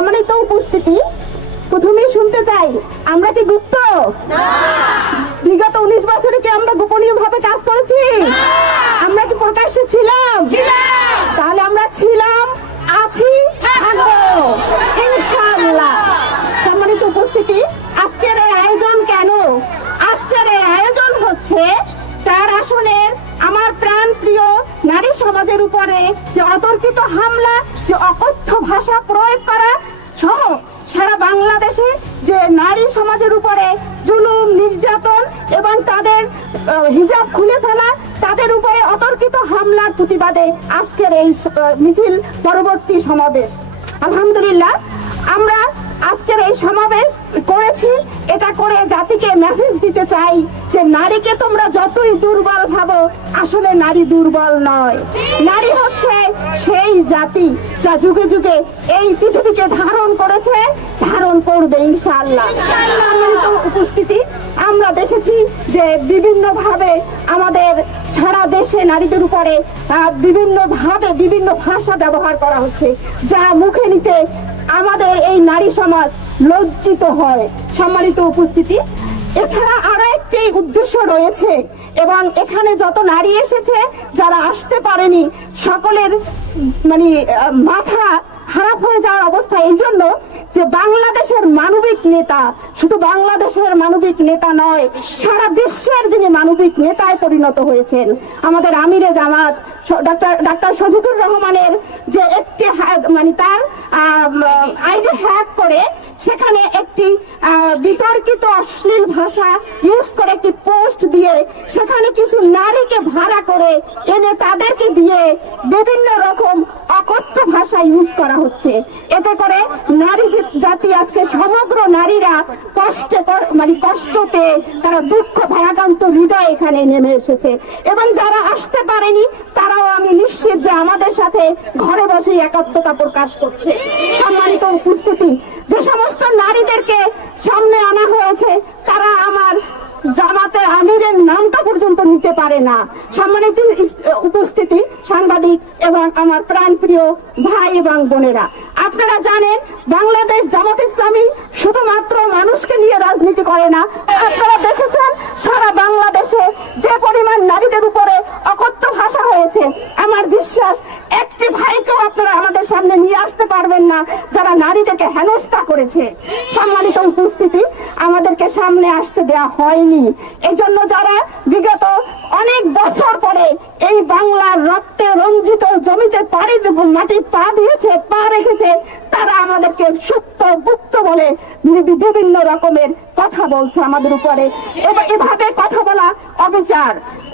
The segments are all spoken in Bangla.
সম্মানিত উপস্থিতি, প্রথমেই শুনতে চাই, আমরা কি গুপ্ত? বিগত 19 বছরে কি আমরা গোপনীয় ভাবে কাজ করেছি? আমরা কি প্রকাশ্যে ছিলাম? তাহলে আমরা ছিলাম, আছি, থাকবো ইনশাআল্লাহ। সম্মানিত উপস্থিতি, আজকের এই আয়োজন কেন? আজকের এই আয়োজন হচ্ছে 4 আসনের আমার প্রাণ প্রিয় নারী সমাজের উপরে যে অতর্কিত হামলা, যে অকথ্য ভাষা প্রয়োগ করা সহ সারা বাংলাদেশে যে নারী সমাজের উপরে জুলুম, নির্যাতন এবং তাদের হিজাব খুলে ফেলা, তাদের উপরে অতর্কিত হামলার প্রতিবাদে আজকের এই মিছিল পরবর্তী সমাবেশ। আলহামদুলিল্লাহ, আমরা আজকের এই সমাবেশ করেছি, এটা করে জাতিকে মেসেজ দিতে চাই যে নারীকে তোমরা যতই দুর্বল ভাবো, আসলে নারী দুর্বল নয়। নারী হচ্ছে সেই জাতি যা যুগে যুগে এই পৃথিবীকে ধারণ করেছে, ধারণ করবে ইনশাআল্লাহ। সম্মানিত উপস্থিতি, আমরা দেখেছি যে বিভিন্ন ভাবে আমাদের সারা দেশে নারীদের উপরে বিভিন্ন ভাবে বিভিন্ন ভাষা ব্যবহার করা হচ্ছে, যা মুখে নিতে আমাদের এই নারী সমাজ লজ্জিত হয়। সম্মানিত উপস্থিতি, এছাড়া আরো একটি উদ্দেশ্য রয়েছে এবং এখানে যত নারী এসেছে, যারা আসতে পারেনি, সকলের মাথা খারাপ হয়ে যাওয়ার অবস্থা এই জন্য যে বাংলাদেশের মানবিক নেতা শুধু বাংলাদেশের মানবিক নেতা নয়, সারা বিশ্বের যিনি মানবিক নেতায় পরিণত হয়েছেন, আমাদের আমিরে জামাত ডাক্তার শফিকুর রহমানের যে একটি তার আইডি হ্যাক করে সেখানে একটি বিতর্কিত অশ্লীল ভাষা ইউজ করে একটি পোস্ট দিয়ে সেখানে কিছু নারীকে ভাড়া করে এনে তাদেরকে দিয়ে বিভিন্ন রকম অকথ্য ভাষা ইউজ করা হচ্ছে। এতে করে নারী জাতি আজকে সমগ্র নারীরা কষ্ট পেয়ে তারা দুঃখ ভারাক্রান্ত হৃদয় এখানে নেমে এসেছে এবং যারা আসতে পারেনি তারাও আমি নিশ্চিত যে আমাদের সাথে ঘরে বসে একাত্মতা প্রকাশ করছে। সম্মানিত উপস্থিতি, যে সমস্ত নারীদেরকে সামনে আনা হয়েছে তারা আমার জামাতের আমিরের নামটা পর্যন্ত নিতে পারে না। সম্মানিত উপস্থিতি, সাংবাদিক এবং আমার প্রাণপ্রিয় ভাই এবং বোনেরা, আপনারা জানেন বাংলাদেশ জামাত ইসলামী শুধুমাত্র মানুষকে নিয়ে রাজনীতি করে না। আপনারা দেখেছেন সারা বাংলাদেশে যে পরিমাণ নারীদের উপরে অকথ্য ভাষা হয়েছে, আমার বিশ্বাস একটি ভাইকেও আপনারা আমাদের সামনে নিয়ে আসতে পারবেন না যারা নারীদেরকে হেনস্থা করেছে। সম্মানিত উপস্থিতি, আমাদেরকে সামনে আসতে দেয়া হয়নি। এই জন্য যারা বিগত অনেক বছর পরে এই বাংলার রক্তে রঞ্জিত জমিতে মাটি পা দিয়েছে, পা রেখেছে, তারা আমাদেরকে সুপ্ত গুপ্ত বলে বিভিন্ন রকমের কথা বলছে আমাদের উপরে। এভাবে কথা বলা অবিচার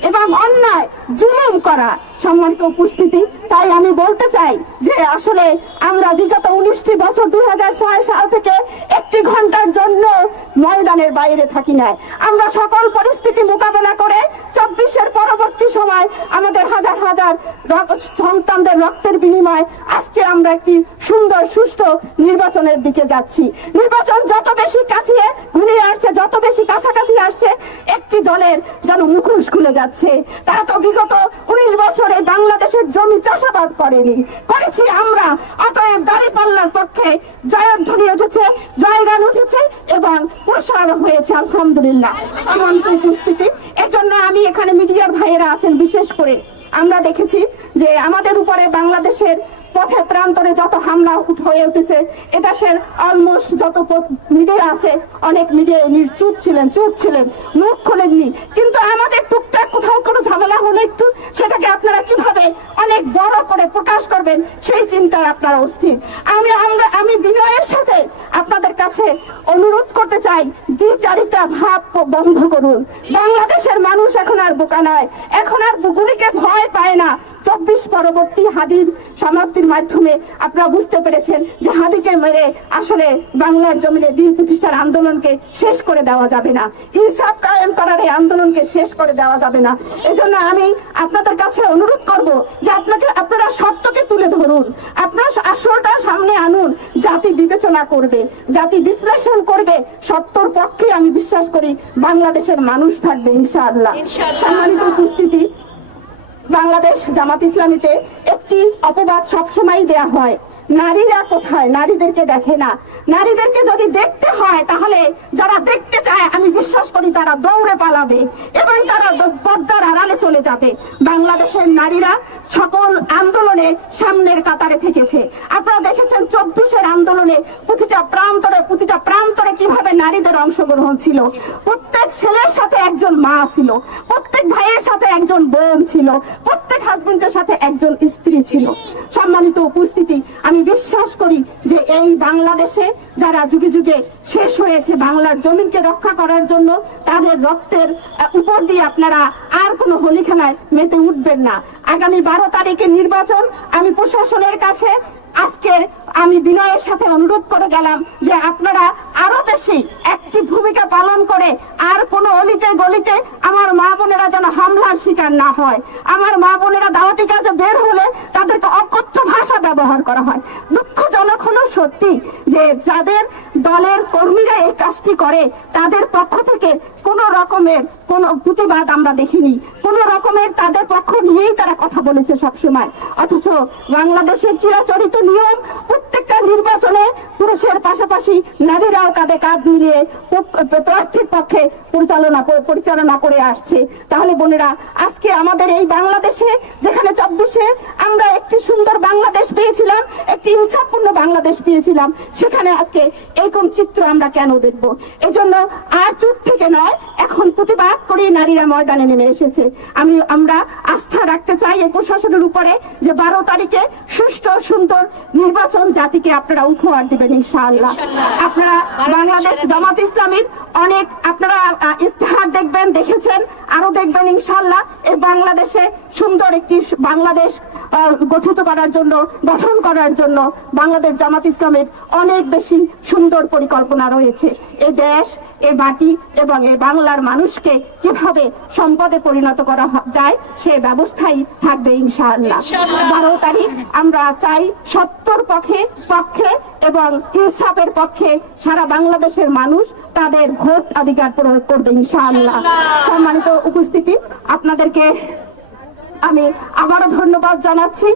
এবং অন্যায়, জুলুম করা। সম্মানিত উপস্থিতি, তাই আমি বলতে চাই যে আসলে আমরা বিগত 19টি বছর 2006 সাল থেকে একটি ঘন্টার জন্য ময়দানের বাইরে থাকি না। আমরা সকল পরিস্থিতি মোকাবেলা করে 24-এর পরবর্তী সময় আমাদের হাজার হাজার সন্তানদের রক্তের বিনিময়ে আজকে আমরা একটি সুন্দর সুষ্ঠু নির্বাচনের দিকে যাচ্ছি। নির্বাচন যত বেশি কাছে ঘনিয়ে আসছে, যত বেশি কাছাকাছি আসছে, একটি দলের যেন মুখোশ খুলে যাচ্ছে। তারা তো বিগত 19 বছরে বাংলাদেশের জমি চাষাবাদ করেছি আমরা। অতএব দাঁড়িপাল্লার পক্ষে জয়ধ্বনি উঠেছে, জয়গান উঠেছে এবং প্রসার হয়েছে আলহামদুলিল্লাহ। সম্মানিত উপস্থিতি, এজন্য আমি এখানে মিডিয়ার ভাইয়েরা আছেন, বিশেষ করে আমরা দেখেছি যে আমাদের উপরে বাংলাদেশের পথে প্রান্তরে যত হামলা হয়ে উঠেছে, এটা সে অলমোস্ট যত মিডিয়া আছে অনেক মিডিয়া চুপ ছিলেন, মুখ খোলেননি। কিন্তু আমাদের টুকটাক কোথাও কোনো ঝামেলা হলে একটু সেটাকে আপনারা কিভাবে অনেক বড় করে প্রকাশ করবেন সেই চিন্তায় আপনারা অস্থির। আমি বিনয়ের সাথে আপনাদের কাছে অনুরোধ করতে চাই, দ্বিচারিতা ভাব বন্ধ করুন। বাংলাদেশের মানুষ এখন আর বোকা নয়, এখন আর গুলিকে ভয় পায় না। 24 পরবর্তী হাদির সমাপ্তির মাধ্যমে আপনারা বুঝতে পেরেছেন যে হাদিকে মেরে আসলে বাংলার জমিনে দিন প্রতিষ্ঠার আন্দোলনকে শেষ করে দেওয়া যাবে না, ইনসাফ কায়েম করার এই আন্দোলনকে শেষ করে দেওয়া যাবে না। এজন্য আমি আপনাদের কাছে অনুরোধ করব যে আপনারা সত্যকে তুলে ধরুন, আপনারা আসলটা সামনে আনুন। জাতি বিবেচনা করবে, জাতি বিশ্লেষণ করবে, সত্যর পক্ষে আমি বিশ্বাস করি বাংলাদেশের মানুষ থাকবে ইনশাআল্লাহ। সম্মানিত উপস্থিতি, বাংলাদেশ জামাত ইসলামীতে একটি অপবাদ সবসময় দেয়া হয় নারীরা কোথায়? নারীদেরকে দেখে না। নারীদেরকে যদি দেখতে হয় তাহলে যারা দেখতে চায় আমি বিশ্বাস করি তারা দৌড়ে পালাবে এবং তারা পর্দার আড়ালে চলে যাবে। বাংলাদেশের নারীরা সকল আন্দোলনে সামনের কাতারে থেকেছে। আপনারা দেখেছেন 24-এর আন্দোলনে প্রতিটা প্রান্তরে কিভাবে নারীদের অংশগ্রহণ ছিল। প্রত্যেক ছেলের সাথে একজন মা ছিল, প্রত্যেক ভাইয়ের সাথে একজন বোন ছিল, প্রত্যেক হাজবেন্ডের সাথে একজন স্ত্রী ছিল। সম্মানিত উপস্থিতি, আমি বিশ্বাস করি যে এই বাংলাদেশে যারা যুগে যুগে শেষ হয়েছে বাংলার জমিনকে রক্ষা করার জন্য, তাদের রক্তের উপর দিয়ে আপনারা আর কোনো হোলি খেলায় মেতে উঠবেন না। আগামী 12 তারিখের নির্বাচন, আমি প্রশাসনের কাছে আজকে আমি বিনয়ের সাথে অনুরোধ করে গেলাম যে আপনারা আরো বেশি একটি ভূমিকা পালন করে আর কোনো অলিতে গলিতে আমার মা বোনেরা যেন হামলার শিকার না হয়। আমার মা বোনেরা দাওয়াতি কাজে বের হলে তাদেরকে অকথ্য ভাষা ব্যবহার করা হয়। দুঃখজনক হলো সত্যি যে যাদের দলের কর্মীরা এই কাজটি করে তাদের পক্ষ থেকে কোনো রকমের কোনো প্রতিবাদ আমরা দেখিনি, কোনো রকমের তাদের পক্ষ নিয়েই তারা কথা বলেছে সবসময়। অথচ বাংলাদেশের চিরাচরিত নিয়ম, প্রত্যেকটা নির্বাচনে পুরুষের পাশাপাশি নারীরাও কাঁধে কাঁধ মিলিয়ে প্রার্থীর পক্ষে পরিচালনা করে আসছে। তাহলে বোনেরা, আজকে আমাদের এই বাংলাদেশে যেখানে 24-এ আমরা একটি সুন্দর বাংলাদেশ পেয়েছিলাম, একটি ইনসাফপূর্ণ বাংলাদেশ পেয়েছিলাম, সেখানে আজকে এরকম চিত্র আমরা কেন দেখব? এজন্য আর চুপ থেকে নয়, এখন প্রতিবাদ করে নারীরা ময়দানে নেমে এসেছে। আমরা আস্থা রাখতে চাই এই প্রশাসনের উপরে যে 12 তারিখে সুষ্ঠু সুন্দর নির্বাচন জাতিকে আপনারা উপহার দিবেন ইনশাআল্লাহ। আপনারা বাংলাদেশ জামাত ইসলামীর অনেক আপনারা ইস্তেহার দেখবেন, দেখেছেন, আরো দেখবেন ইনশাআল্লাহ। এই বাংলাদেশে সুন্দর একটি বাংলাদেশ গঠন করার জন্য বাংলাদেশ জামাত ইসলামের অনেক বেশি সুন্দর পরিকল্পনা রয়েছে। এই দেশ, এই মাটি এবং এই বাংলার মানুষকে কিভাবে সম্পদে পরিণত করা যায় সে ব্যবস্থাই থাকবে ইনশাআল্লাহ। 12 তারিখ আমরা চাই সত্যর পক্ষে এবং ইনসাফের পক্ষে সারা বাংলাদেশের মানুষ তাদের ভোট অধিকার প্রয়োগ করবে ইনশাআল্লাহ। সম্মানিত উপস্থিতি, আপনাদেরকে আমি আবারও ধন্যবাদ জানাচ্ছি।